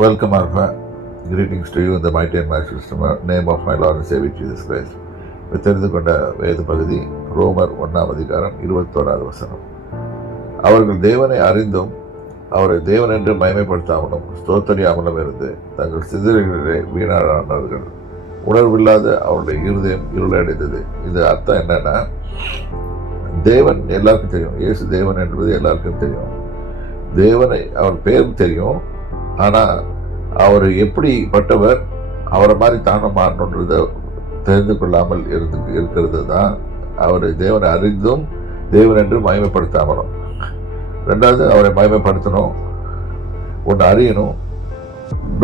Welcome, Alpha. Greetings to you in the mighty and matchless name of my Lord and Savior Jesus Christ. தெரிந்து கொண்ட வேத பகுதி ரோமர் 1ஆம் அதிகாரம் 21வது வசனம். அவர்கள் தேவனை அறிந்தும் அவரை தேவன் என்று மகிமைப்படுத்தாமலும் ஸ்தோத்தரியாமலும் இருந்து தங்கள் சிந்தனைகளிலே வீணானார்கள். உணர்வில்லாத அவருடைய இருதயம் இருளடைந்தது. இது அர்த்தம் என்னன்னா, தேவன் எல்லாருக்கும் தெரியும், இயேசு தேவன் என்பது எல்லாருக்கும் தெரியும். தேவனை அவர் பேரும் தெரியும். ஆனால் அவர் எப்படிப்பட்டவர், அவரை மாதிரி தானே மாறணுன்றத தெரிந்து கொள்ளாமல் இருக்கிறது தான் அவர் தேவனை அறிந்தும் தேவன் என்று மகிமைப்படுத்தாமலும். ரெண்டாவது, அவரை மகிமைப்படுத்தணும், ஒன்று அறியணும்,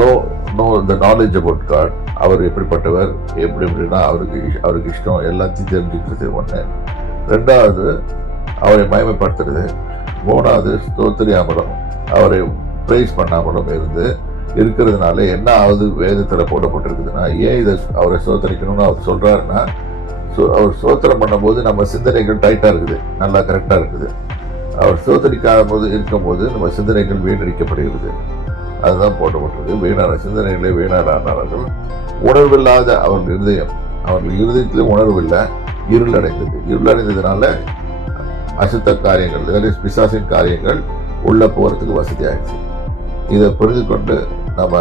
know the knowledge about God. அவர் எப்படிப்பட்டவர், எப்படின்னா அவருக்கு இஷ்டம் எல்லாத்தையும் தெரிஞ்சுக்கிறது ஒன்று. ரெண்டாவது, அவரை மகிமைப்படுத்துறது. மூணாவது, ஸ்தோத்திரியாமலும் அவரை பிரைஸ் பண்ணாமலும் இருக்கிறதுனால என்ன ஆகுது, வேதத்தில் போடப்பட்டிருக்குதுன்னா, ஏன் இதை அவரை சோத்தரிக்கணும்னு அவர் சொல்கிறாருன்னா, அவர் சோத்திரம் பண்ணும்போது நம்ம சிந்தனைகள் டைட்டாக இருக்குது, நல்லா கரெக்டாக இருக்குது. அவர் சோத்தரிக்காத போது இருக்கும்போது நம்ம சிந்தனைகள் வீணடிக்கப்படுகிறது. அதுதான் போடப்பட்டிருக்கு. வீணான சிந்தனைகளே வீணானார்கள். உணர்வில்லாத அவர்கள் இருதயத்திலும் உணர்வில்லை, இருளடைந்ததுனால அசுத்த காரியங்கள், பிசாசின் காரியங்கள் உள்ள போகிறதுக்கு வசதி ஆயிடுச்சு. இதை புரிந்து கொண்டு நம்ம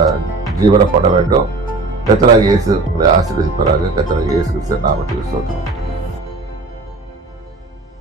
ஜீவனம் பண்ண வேண்டும். கர்த்தராகிய இயேசு உங்களை ஆசீர்வதிப்பாராக. கர்த்தராகிய இயேசு கிறிஸ்து நாமத்தில் ஸ்தோத்திரம்.